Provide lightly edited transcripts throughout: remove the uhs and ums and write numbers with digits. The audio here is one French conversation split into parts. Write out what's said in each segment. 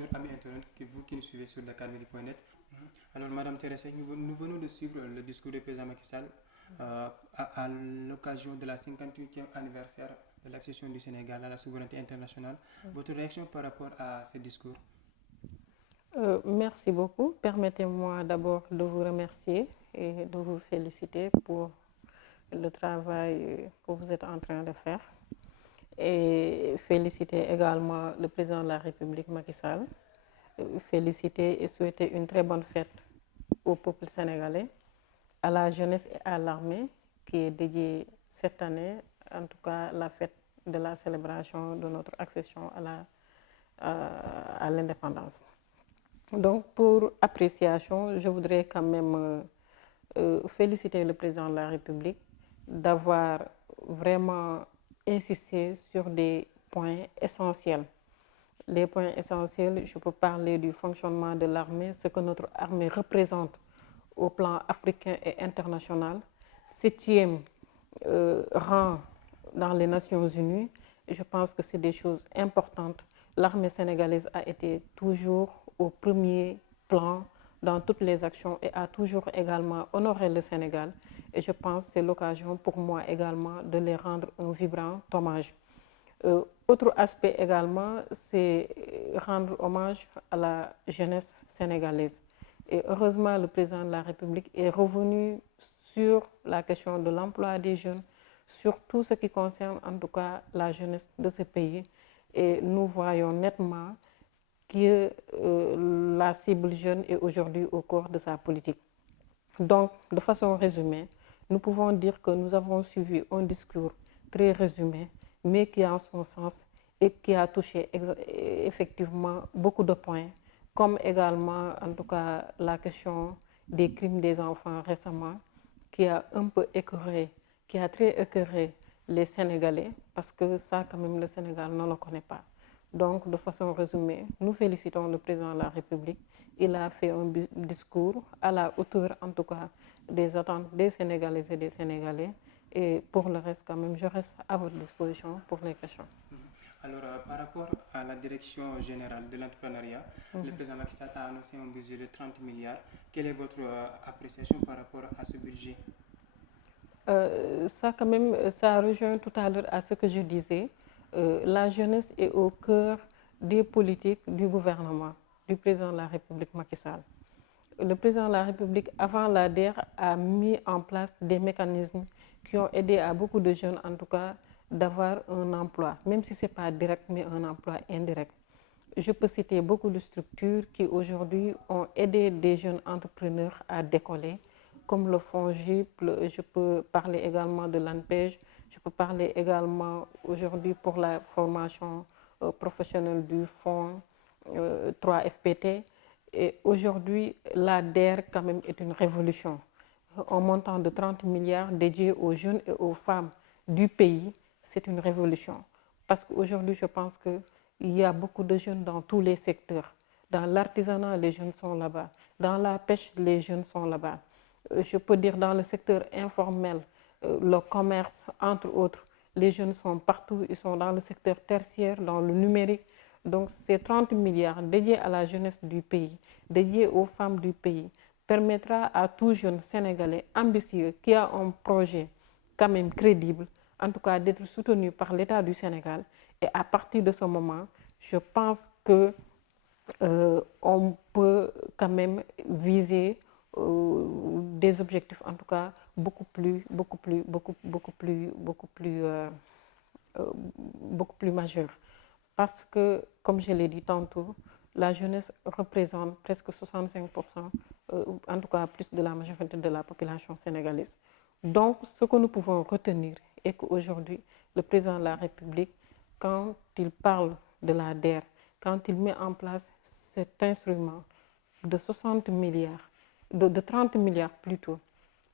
Bonjour amis internautes, vous qui nous suivez sur dakarmidi.net. Alors Madame Thérèse, nous venons de suivre le discours du président Macky Sall à l'occasion de la 58e anniversaire de l'accession du Sénégal à la souveraineté internationale. Votre réaction par rapport à ce discours? Merci beaucoup. Permettez-moi d'abord de vous remercier et de vous féliciter pour le travail que vous êtes en train de faire. Et féliciter également le président de la République, Macky Sall. Féliciter et souhaiter une très bonne fête au peuple sénégalais, à la jeunesse et à l'armée qui est dédiée cette année, en tout cas la fête de la célébration de notre accession à l'indépendance. Donc pour appréciation, je voudrais quand même féliciter le président de la République d'avoir vraiment insisté sur des points essentiels. Les points essentiels, je peux parler du fonctionnement de l'armée, ce que notre armée représente au plan africain et international. 7e rang dans les Nations Unies. Et je pense que c'est des choses importantes. L'armée sénégalaise a été toujours au premier plan dans toutes les actions et a toujours également honoré le Sénégal. Et je pense que c'est l'occasion pour moi également de les rendre un vibrant hommage. Autre aspect également, c'est rendre hommage à la jeunesse sénégalaise. Et heureusement, le président de la République est revenu sur la question de l'emploi des jeunes, sur tout ce qui concerne en tout cas la jeunesse de ce pays. Et nous voyons nettement que la cible jeune est aujourd'hui au cœur de sa politique. Donc, de façon résumée, nous pouvons dire que nous avons suivi un discours très résumé, mais qui a son sens et qui a touché effectivement beaucoup de points, comme également en tout cas la question des crimes des enfants récemment, qui a un peu écœuré, qui a très écœuré les Sénégalais, parce que ça quand même le Sénégal ne le connaît pas. Donc de façon résumée, nous félicitons le président de la République. Il a fait un discours à la hauteur en tout cas des attentes des Sénégalaises et des Sénégalais. Et pour le reste, quand même, je reste à votre disposition pour les questions. Alors, par rapport à la direction générale de l'entrepreneuriat, le président Macky Sall a annoncé un budget de 30 milliards. Quelle est votre appréciation par rapport à ce budget? Ça, quand même, ça rejoint tout à l'heure à ce que je disais. La jeunesse est au cœur des politiques du gouvernement, du président de la République Macky Sall. Le président de la République, avant la DER, a mis en place des mécanismes qui ont aidé à beaucoup de jeunes, en tout cas, d'avoir un emploi, même si ce n'est pas direct, mais un emploi indirect. Je peux citer beaucoup de structures qui aujourd'hui ont aidé des jeunes entrepreneurs à décoller, comme le FONGIP, je peux parler également de l'ANPEJ, je peux parler également aujourd'hui pour la formation professionnelle du fonds 3FPT. Et aujourd'hui, la DER quand même est une révolution. Un montant de 30 milliards dédié aux jeunes et aux femmes du pays, c'est une révolution. Parce qu'aujourd'hui, je pense qu'il y a beaucoup de jeunes dans tous les secteurs. Dans l'artisanat, les jeunes sont là-bas. Dans la pêche, les jeunes sont là-bas. Je peux dire dans le secteur informel, le commerce, entre autres, les jeunes sont partout. Ils sont dans le secteur tertiaire, dans le numérique. Donc ces 30 milliards dédiés à la jeunesse du pays, dédiés aux femmes du pays, permettra à tout jeune Sénégalais ambitieux qui a un projet quand même crédible, en tout cas d'être soutenu par l'État du Sénégal. Et à partir de ce moment, je pense que on peut quand même viser des objectifs en tout cas beaucoup plus majeurs. Parce que, comme je l'ai dit tantôt, la jeunesse représente presque 65%, en tout cas plus de la majorité de la population sénégalaise. Donc, ce que nous pouvons retenir est qu'aujourd'hui, le président de la République, quand il parle de la DER, quand il met en place cet instrument de 60 milliards, de 30 milliards plutôt,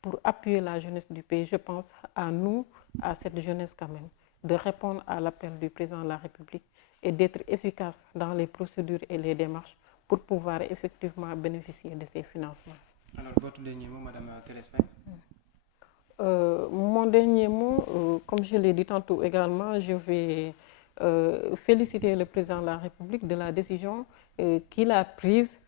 pour appuyer la jeunesse du pays, je pense à nous, à cette jeunesse quand même, de répondre à l'appel du président de la République et d'être efficace dans les procédures et les démarches pour pouvoir effectivement bénéficier de ces financements. Alors, votre dernier mot, Madame Thérèse Faye? Mon dernier mot, comme je l'ai dit tantôt également, je vais féliciter le président de la République de la décision qu'il a prise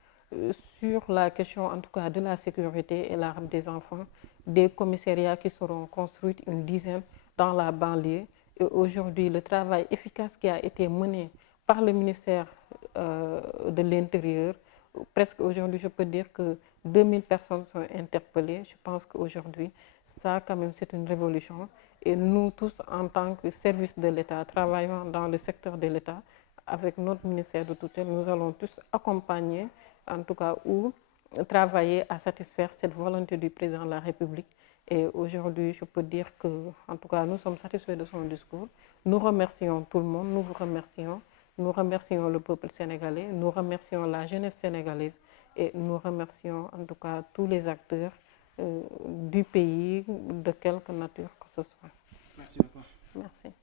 sur la question, en tout cas, de la sécurité et l'arme des enfants, des commissariats qui seront construits, une dizaine, dans la banlieue. Et aujourd'hui, le travail efficace qui a été mené par le ministère de l'Intérieur, presque aujourd'hui, je peux dire que 2000 personnes sont interpellées. Je pense qu'aujourd'hui, ça, quand même, c'est une révolution. Et nous tous, en tant que service de l'État, travaillant dans le secteur de l'État, avec notre ministère de tutelle, nous allons tous accompagner, en tout cas, ou travailler à satisfaire cette volonté du président de la République. Et aujourd'hui, je peux dire que, en tout cas, nous sommes satisfaits de son discours. Nous remercions tout le monde, nous vous remercions. Nous remercions le peuple sénégalais, nous remercions la jeunesse sénégalaise et nous remercions en tout cas tous les acteurs du pays, de quelque nature que ce soit. Merci beaucoup. Merci.